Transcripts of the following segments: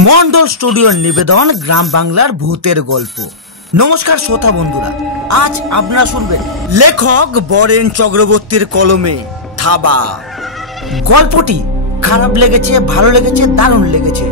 মন্ডল স্টুডিওর নিবেদন গ্রাম বাংলার ভূতের গল্প। নমস্কার শ্রোতা বন্ধুরা, আজ আপনারা শুনবেন লেখক বরেন চক্রবর্তীর কলমে থাবা। গল্পটি খারাপ লেগেছে, ভালো লেগেছে, দারুণ লেগেছে,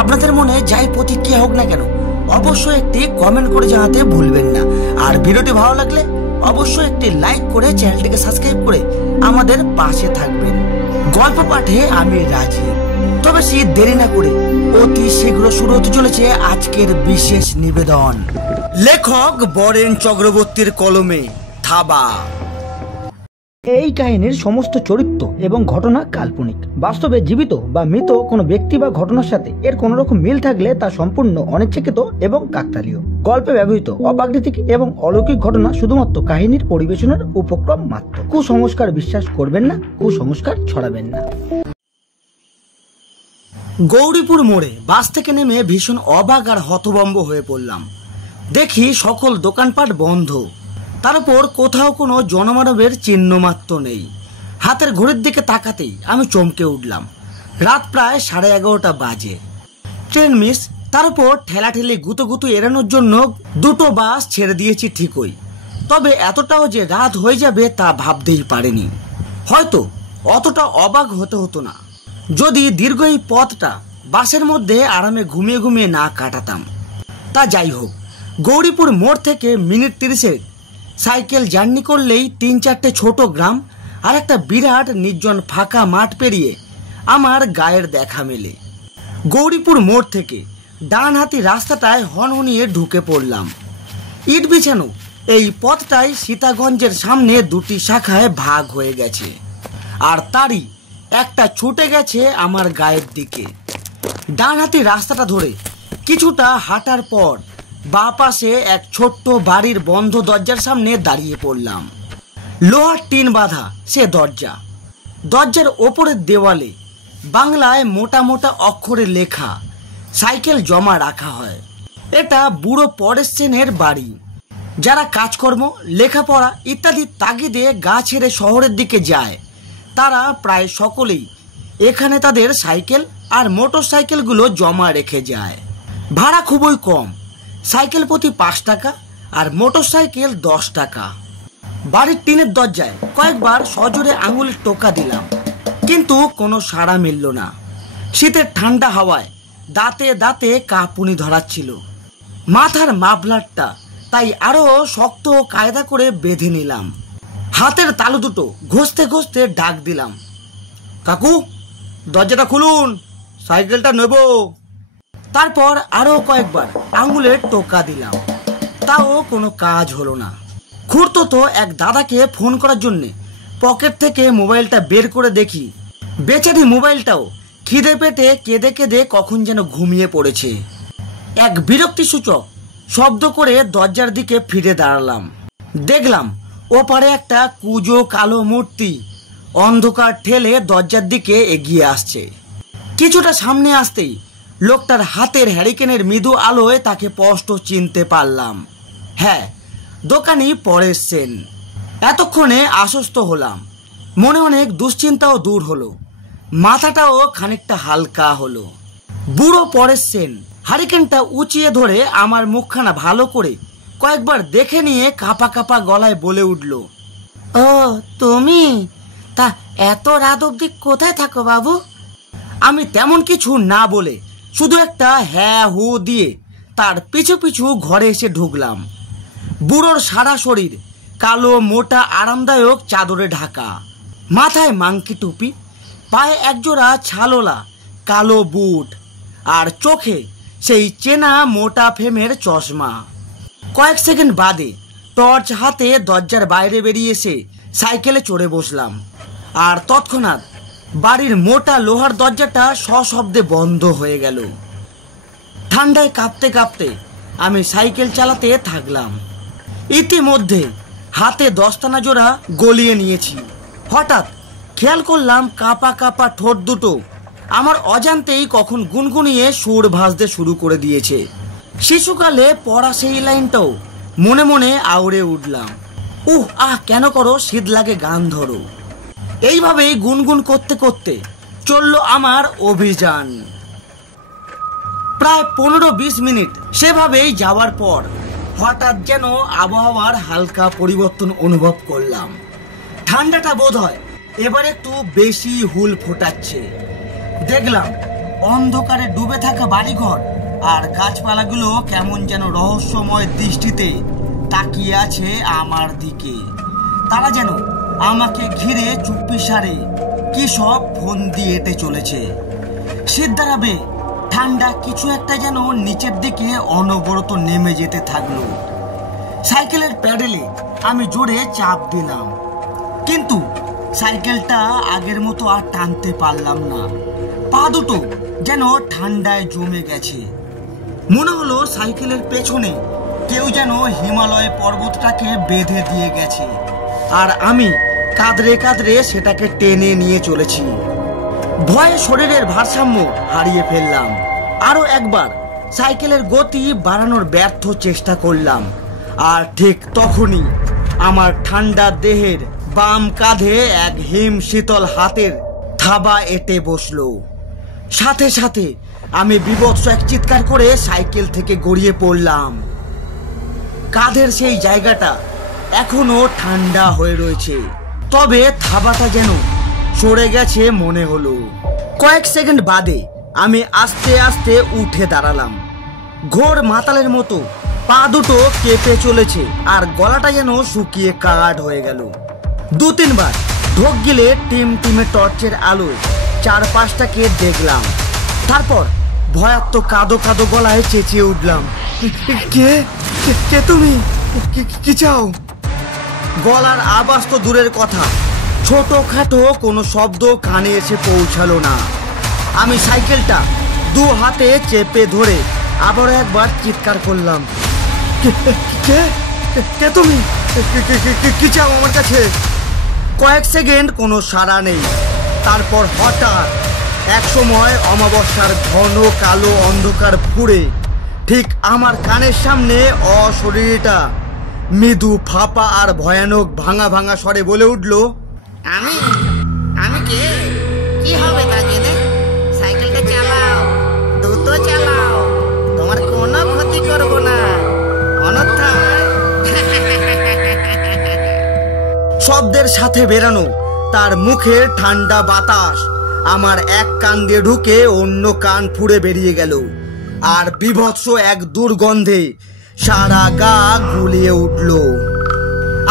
আপনাদের মনে যাই প্রতিক্রিয়া হোক না কেন অবশ্যই একটি কমেন্ট করে জানাতে ভুলবেন না। আর ভিডিওটি ভালো লাগলে অবশ্যই একটি লাইক করে চ্যানেলটিকে সাবস্ক্রাইব করে আমাদের পাশে থাকবেন। গল্প পাঠে আমি রাজি, তবে সে দেরি না করে অতি শীঘ্র শুরু হতে চলেছে আজকের বিশেষ নিবেদন। লেখক বরেন চক্রবর্তীর কলমে থাবা। এই কাহিনীর সমস্ত চরিত্র এবং ঘটনা কাল্পনিক। বাস্তবে জীবিত বা মৃত কোনো ব্যক্তি বা ঘটনার সাথে এর কোন রকম মিল থাকলে তা সম্পূর্ণ অনিচ্ছাকৃত এবং কাকতালীয়। গল্পে ব্যবহৃত অপ্রাকৃতিক এবং অলৌকিক ঘটনা শুধুমাত্র কাহিনীর পরিবেশনের উপক্রম মাত্র। কুসংস্কার বিশ্বাস করবেন না, কুসংস্কার ছড়াবেন না। গৌরীপুর মোড়ে বাস থেকে নেমে ভীষণ অবাক আর হতভম্ব হয়ে পড়লাম। দেখি সকল দোকানপাট বন্ধ, তার উপর কোথাও কোনো জনমানবের চিহ্ন মাত্র নেই। হাতের ঘড়ির দিকে তাকাতেই আমি চমকে উঠলাম। রাত প্রায় 11:30 বাজে। ট্রেন মিস, তার উপর ঠেলাঠেলি গুতো এড়ানোর জন্য দুটো বাস ছেড়ে দিয়েছি ঠিকই, তবে এতটাও যে রাত হয়ে যাবে তা ভাবতেই পারিনি। হয়তো অতটা অবাক হতো না যদি দীর্ঘ এই পথটা বাসের মধ্যে আরামে ঘুমিয়ে না কাটাতাম। তা যাই হোক, গৌরীপুর মোড় থেকে মিনিট 30 সাইকেল জার্নি করলেই 3-4টে ছোট গ্রাম আর একটা বিরাট নির্জন ফাঁকা মাঠ পেরিয়ে আমার গায়ের দেখা মেলে। গৌরীপুর মোড় থেকে ডান হাতি রাস্তাটায় হনহনিয়ে ঢুকে পড়লাম। ইট বিছানো এই পথটাই সীতাগঞ্জের সামনে দুটি শাখায় ভাগ হয়ে গেছে, আর তারই একটা ছুটে গেছে আমার গায়ের দিকে। ডান হাতি রাস্তাটা ধরে কিছুটা হাঁটার পর বাঁ পাশে এক ছোট্ট বাড়ির বন্ধ দরজার সামনে দাঁড়িয়ে পড়লাম। লোহার টিন বাঁধা সে দরজার ওপরের দেওয়ালে বাংলায় মোটা মোটা অক্ষরে লেখা সাইকেল জমা রাখা হয়। এটা বুড়ো পরেশ সেনের বাড়ি। যারা কাজকর্ম, লেখাপড়া ইত্যাদি তাগিদে গা ছেড়ে শহরের দিকে যায় তারা প্রায় সকলেই এখানে তাদের সাইকেল আর মোটর সাইকেলগুলো জমা রেখে যায়। ভাড়া খুবই কম, সাইকেল প্রতি 5 টাকা আর মোটর সাইকেল 10 টাকা। বাড়ির টিনের দরজায় কয়েকবার সজোরে আঙুলের টোকা দিলাম, কিন্তু কোনো সাড়া মিলল না। শীতের ঠান্ডা হাওয়ায় দাঁতে দাঁতে কাঁপুনি ধরাচ্ছিল। মাথার মাফলারটা তাই আরো শক্ত কায়দা করে বেঁধে নিলাম। হাতের তালু দুটো ঘষতে ডাক দিলাম, কাকু দরজাটা খুলুন, সাইকেলটা নেব। তারপর আরো কয়েকবার আঙুলের টোকা দিলাম, তাও কোনো কাজ হলো না। খুড়তো এক দাদাকে ফোন করার জন্যে পকেট থেকে মোবাইলটা বের করে দেখি বেচারি মোবাইলটাও খিদে পেটে কেঁদে কখন যেন ঘুমিয়ে পড়েছে। এক বিরক্তি সূচক শব্দ করে দরজার দিকে ফিরে দাঁড়ালাম। দেখলাম ওপারে একটা কুঁজো কালো মূর্তি অন্ধকার ঠেলে দরজার দিকে এগিয়ে আসছে। কিছুটা সামনে আসতেই লোকটার হাতের হ্যারিকেনের মৃদু আলোয় তাকে স্পষ্ট চিনতে পারলাম। হ্যাঁ, দোকানি পরেশ সেন। এতক্ষণে আশ্বস্ত হলাম, মনে অনেক দুশ্চিন্তাও দূর হলো, মাথাটাও খানিকটা হালকা হলো। বুড়ো পরেশ সেন হ্যারিকেনটা উঁচিয়ে ধরে আমার মুখখানা ভালো করে কয়েকবার দেখে নিয়ে কাঁপা গলায় বলে উঠল, ও তুমি? তা এত রাত অবধি কোথায় থাকো বাবু? আমি তেমন কিছু না বলে শুধু একটা হ্যাঁ হু দিয়ে তার পিছু ঘরে এসে ঢুকলাম। বুড়োর সারা শরীর কালো মোটা আরামদায়ক চাদরে ঢাকা, মাথায় মাংকি টুপি, পায়ে একজোড়া ছালোলা কালো বুট, আর চোখে সেই চেনা মোটা ফ্রেমের চশমা। কয়েক সেকেন্ড বাদে টর্চ হাতে দরজার বাইরে বেরিয়ে এসে সাইকেলে চড়ে বসলাম, আর তৎক্ষণাৎ বাড়ির মোটা লোহার দরজাটা সশব্দে বন্ধ হয়ে গেল। ঠান্ডায় কাঁপতে আমি সাইকেল চালাতে থাকলাম। ইতিমধ্যে হাতে 10 জোড়া গলিয়ে নিয়েছি। হঠাৎ খেয়াল করলাম কাঁপা ঠোঁট দুটো আমার অজান্তেই কখন গুনগুনিয়ে সুর ভাসতে শুরু করে দিয়েছে। শিশুকালে পড়া সেই লাইনটাও মনে মনে আউড়ে উঠলাম, কেন করো শীত লাগে গান ধরো। এইভাবেই গুনগুন করতে চলল আমার অভিযান। প্রায় 15-20 মিনিট সেভাবেই যাওয়ার পর হঠাৎ যেন আবহাওয়ার হালকা পরিবর্তন অনুভব করলাম। ঠান্ডাটা বোধ হয় এবার একটু বেশি হুল ফোটাচ্ছে। দেখলাম অন্ধকারে ডুবে থাকা বাড়িঘর আর গাছপালাগুলো কেমন যেন রহস্যময় দৃষ্টিতে তাকিয়ে আছে আমার দিকে। তারা যেন আমাকে ঘিরে চুপিসারে কি সব ফন্দি এঁটে চলেছে। সিদ্ধারাবে ঠান্ডা কিছু একটা যেন নিচের দিকে অনবরত নেমে যেতে থাকলো। সাইকেলের প্যাডেলে আমি জোরে চাপ দিলাম, কিন্তু সাইকেলটা আগের মতো আর টানতে পারলাম না। পা দুটো যেন ঠান্ডায় জমে গেছে। মনে হলো সাইকেলের পেছনে কেউ যেন হিমালয় পর্বতটাকে বেঁধে দিয়ে গেছে, আর আমি কাঁদরে কাঁদরে সেটাকে টেনে নিয়ে চলেছি। ভয়ে শরীরের ভারসাম্য হারিয়ে ফেললাম। আরো একবার সাইকেলের গতি বাড়ানোর ব্যর্থ চেষ্টা করলাম, আর ঠিক তখনই আমার ঠান্ডা দেহের বাম কাঁধে এক হিম শীতল হাতের থাবা এঁটে বসলো। সাথে সাথে আমি বিভৎস এক চিৎকার করে সাইকেল থেকে গড়িয়ে পড়লাম। কাঁধের সেই জায়গাটা এখনো ঠান্ডা হয়ে রয়েছে, তবে থাবাটা যেন সরে গেছে মনে হলো। কয়েক সেকেন্ড বাদে আমি আস্তে আস্তে উঠে দাঁড়ালাম। ঘোর মাতালের মতো পা দুটো কেঁপে চলেছে, আর গলাটা যেন শুকিয়ে কাঠ হয়ে গেল। 2-3 বার ঢোক গিলে টিমে টর্চের আলোয় চারপাশটাকে দেখলাম। তারপর ভয়াত্ম কাঁদো কাঁদো গলায় চেঁচিয়ে উঠলাম, কে কে তুমি, কি চাও? গলার আওয়াজ তো দূরের কথা, ছোটখাটো কোনো শব্দ কানে এসে পৌঁছালো না। আমি সাইকেলটা 2 হাতে চেপে ধরে আবারও একবার চিৎকার করলাম, কে কে তুমি, কি চাও আমার কাছে? কয়েক সেকেন্ড কোনো সাড়া নেই। তারপর হঠাৎ এক সময় অমাবস্যার ঘন কালো অন্ধকার ফুঁড়ে ঠিক আমার কানের সামনে অশরীরটা মৃদু ফাঁপা আর ভয়ানক ভাঙা ভাঙা স্বরে বলে উঠল, আমি আমি কে? কি হবে তা জেনে? সাইকেলটা চালাও, দ্রুত চালাও, তোমার কোনো ক্ষতি করব না, অন্যথায়। শব্দের সাথে বেরানো তার মুখের ঠান্ডা বাতাস আমার এক কান দিয়ে ঢুকে অন্য কান ফুঁড়ে বেরিয়ে গেল, আর বিভৎস এক দুর্গন্ধে সারা গা গুলিয়ে উঠল।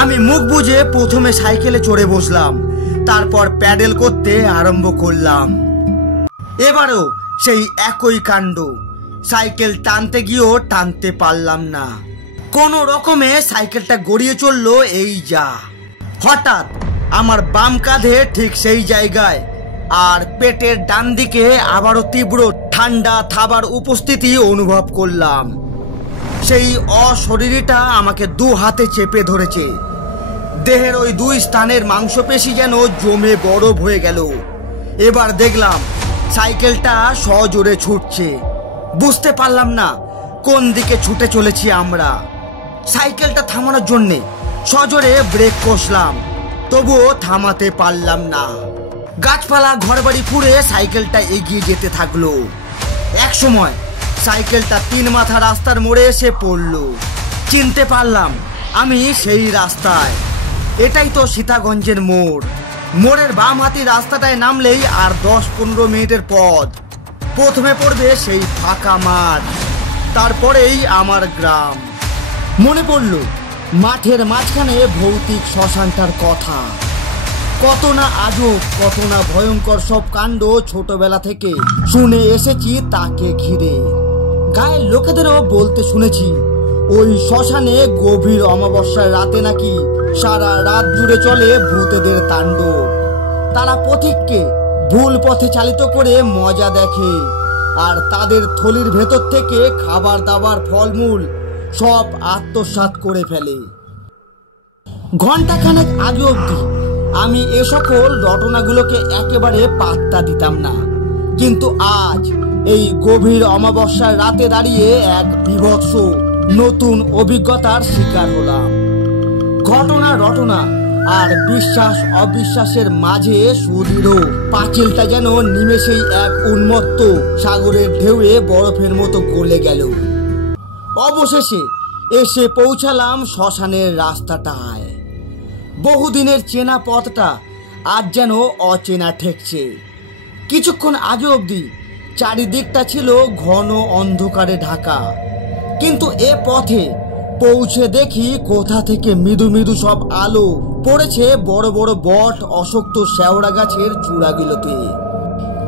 আমি মুখ বুজে প্রথমে সাইকেলে চড়ে বসলাম, তারপর প্যাডেল করতে আরম্ভ করলাম। এবারও সেই একই কাণ্ড, সাইকেল টানতে গিয়েও টানতে পারলাম না। কোনো রকমে সাইকেলটা গড়িয়ে চললো এই যা। হঠাৎ আমার বাম কাঁধে ঠিক সেই জায়গায় আর পেটের ডান দিকে আবারও তীব্র ঠান্ডা থাবার উপস্থিতি অনুভব করলাম। সেই অশরীরটা আমাকে 2 হাতে চেপে ধরেছে। দেহের ওই 2 স্থানের মাংসপেশি যেন জমে বরফ হয়ে গেল। এবার দেখলাম সাইকেলটা সজোরে ছুটছে। বুঝতে পারলাম না কোন দিকে ছুটে চলেছি আমরা। সাইকেলটা থামানোর জন্যে সজোরে ব্রেক কষলাম, তবুও থামাতে পারলাম না। গাছপালা ঘরবাড়ি পুড়ে সাইকেলটা এগিয়ে যেতে থাকলো। এক সময় সাইকেলটা 3 মাথা রাস্তার মোড়ে এসে পড়ল। চিনতে পারলাম আমি সেই রাস্তায়। এটাই তো সীতাগঞ্জের মোড়। মোড়ের বাম হাতি রাস্তাটায় নামলেই আর 10-15 মিনিটের পথ। প্রথমে পড়বে সেই ফাঁকা মাঠ, তারপরেই আমার গ্রাম। মনে পড়ল মাঠের মাঝখানে ভৌতিক শ্মশানটার কথা। কত না আজব, কত না ভয়ঙ্কর সব কাণ্ড ছোটবেলা থেকে শুনে এসেছি তাকে ঘিরে। গায়ের লোকেদেরও বলতে শুনেছি ওই শ্মশানে গভীর অমাবস্যার রাতে নাকি সারা রাত জুড়ে চলে ভূতেদের তাণ্ডব। তারা পথিককে ভুল পথে চালিত করে মজা দেখে, আর তাদের থলির ভেতর থেকে খাবার দাবার ফলমূল সব আত্মসাৎ করে ফেলে। ঘন্টাখানেক আগে অবধি আমি এ সকল ঘটনাগুলোকে একেবারে পাত্তা দিতাম না, কিন্তু আজ এই গভীর অমাবস্যার রাতে দাঁড়িয়ে এক বিভৎস নতুন অভিজ্ঞতার শিকার হলাম। ঘটনা আর বিশ্বাস অবিশ্বাসের মাঝে সুদৃঢ় পাঁচিলটা যেন নিমেষেই এক উন্মত্ত সাগরের ঢেউয়ে বরফের মতো গলে গেল। অবশেষে এসে পৌঁছালাম শ্মশানের রাস্তাটায়। বহুদিনের চেনা পথটা আজ যেন অচেনা ঠেকছে। কিছুক্ষণ আগে অবধি চারিদিকটা ছিল ঘন অন্ধকারে ঢাকা, কিন্তু এ পথে পৌঁছে দেখি কোথা থেকে মৃদু মৃদু সব আলো পড়েছে বড় বড় বট অশক্ত শেওড়া গাছের চূড়াগুলোতে।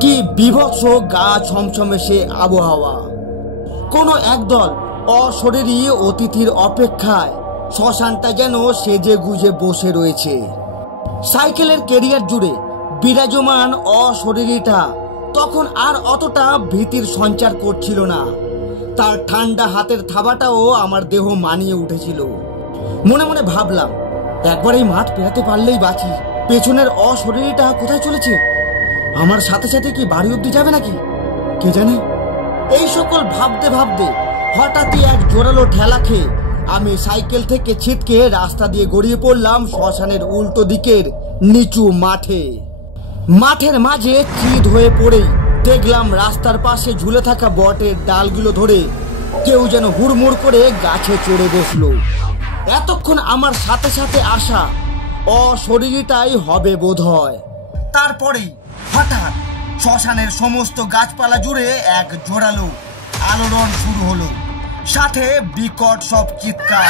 কি বিভৎস গা ছমছমে সে আবহাওয়া! কোনো একদল অশরীরী অতিথির অপেক্ষায় শ্মশানটা যেন সেজে গুজে বসে রয়েছে। সাইকেলের ক্যারিয়ার জুড়ে বিরাজমান অশরীরীটা তখন আর অতটা ভীতির সঞ্চার করছিল না। তার ঠান্ডা হাতের থাবাটাও আমার দেহ মানিয়ে উঠেছিল। মনে মনে ভাবলাম, একবার এই মাঠ পেরাতে পারলেই বাঁচি। পেছনের অশরীরীটা কোথায় চলেছে? আমার সাথে সাথে কি বাড়ি অব্দি যাবে নাকি কে জানে। এই সকল ভাবতে ভাবতে হঠাৎই এক জোরালো ঠেলা খেয়ে আমি সাইকেল থেকে ছিটকে রাস্তা দিয়ে গড়িয়ে পড়লাম শ্মশানের উল্টো দিকের নিচু মাঠে। মাঠের মাঝে চিত হয়ে পড়েই দেখলাম রাস্তার পাশে ঝুলে থাকা বটের ডালগুলো ধরে কেউ যেন হুড়মুড় করে গাছে চড়ে বসলো। এতক্ষণ আমার সাথে সাথে আসা অশরীরীটাই হবে বোধহয়। তারপরেই হঠাৎ শ্মশানের সমস্ত গাছপালা জুড়ে এক জোরালো আলোড়ন শুরু হলো, সাথে বিকট সব চিৎকার।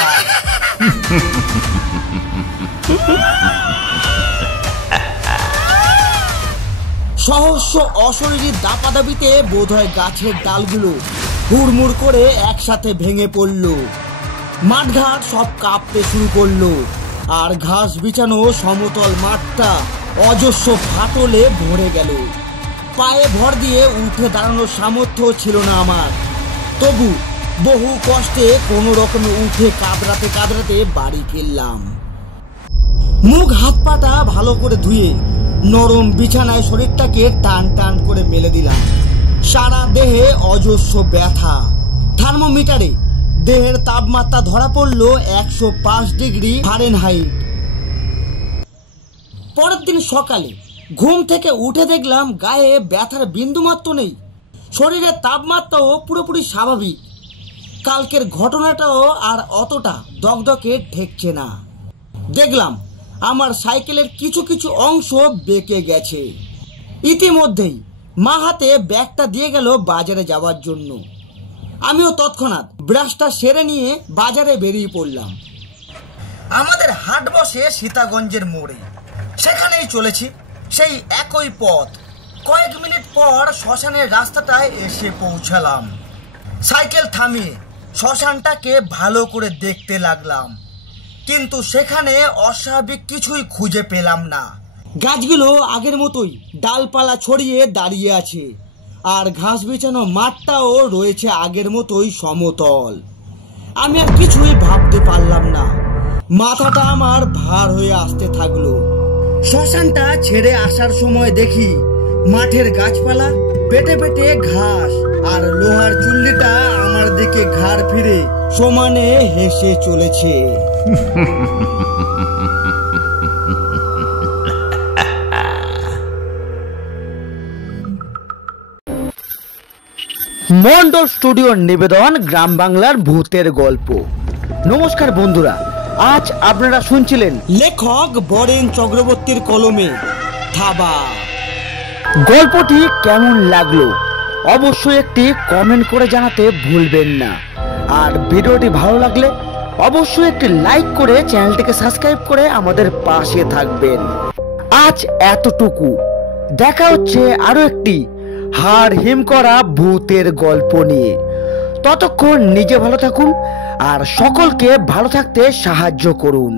সহস্র অশরীরী দাপাদাবিতে বোধহয় গাছের ডালগুলো হুড়মুড় করে একসাথে ভেঙে পড়ল। মাঠঘাট সব কাঁপতে শুরু করলো, আর ঘাস বিছানো সমতল মাঠটা অজস্র ফাটলে ভরে গেল। পায়ে ভর দিয়ে উঠে দাঁড়ানোর সামর্থ্য ছিল না আমার, তবু বহু কষ্টে কোনো রকমে উঠে কাঁদরাতে কাঁদরাতে বাড়ি ফিরলাম। মুখ হাত পাটা ভালো করে ধুয়ে নরম বিছানায় শরীরটাকে টান টান করে মেলে দিলাম। সারা দেহে অজস্র ব্যথা। থার্মোমিটারে দেহের তাপমাত্রা ধরা পড়ল 105 ডিগ্রি ফারেনহাইট। পরের দিন সকালে ঘুম থেকে উঠে দেখলাম গায়ে ব্যথার বিন্দুমাত্র নেই, শরীরের তাপমাত্রাও পুরোপুরি স্বাভাবিক। কালকের ঘটনাটাও আর অতটা দগদগে ঠেকছে না। দেখলাম আমার সাইকেলের কিছু কিছু অংশ বেঁকে গেছে। ইতিমধ্যেই মা হাতে ব্যাগটা দিয়ে গেল বাজারে যাওয়ার জন্য। আমিও তৎক্ষণাৎ ব্রাশটা সেরে নিয়ে বাজারে বেরিয়ে পড়লাম। আমাদের হাট বসে সীতাগঞ্জের মোড়ে, সেখানেই চলেছি, সেই একই পথ। কয়েক মিনিট পর শ্মশানের রাস্তাটায় এসে পৌঁছালাম। সাইকেল থামিয়ে শ্মশানটাকে ভালো করে দেখতে লাগলাম, কিন্তু সেখানে অস্বাভাবিক কিছুই খুঁজে পেলাম না। গাছগুলো আগের মতোই ডালপালা ছড়িয়ে দাঁড়িয়ে আছে, আর ঘাস বিছানো মাঠটাও রয়েছে আগের মতোই সমতল। আমি আর কিছুই ভাবতে পারলাম না, মাথাটা আমার ভার হয়ে আসতে থাকলো। শ্মশানটা ছেড়ে আসার সময় দেখি মাঠের গাছপালা, পেটে পেটে ঘাস, আর লোহার চুল্লিটা আমার দিকে ঘাড় ফিরে সমানে হেসে চলেছে। মন্ডল স্টুডিওর নিবেদন গ্রাম বাংলার ভূতের গল্প। নমস্কার বন্ধুরা, আজ আপনারা শুনছিলেন লেখক বরেন চক্রবর্তীর কলমে থাবা। গল্পটি কেমন লাগলো অবশ্যই একটি কমেন্ট করে জানাতে ভুলবেন না, আর ভিডিওটি ভালো লাগলে অবশ্যই একটি লাইক করে চ্যানেলটিকে সাবস্ক্রাইব করে আমাদের পাশে থাকবেন। আজ এতটুকু, দেখা হচ্ছে আরো একটি হাড় হিম করা ভূতের গল্প নিয়ে। ততক্ষণ নিজে ভালো থাকুন আর সকলকে ভালো থাকতে সাহায্য করুন।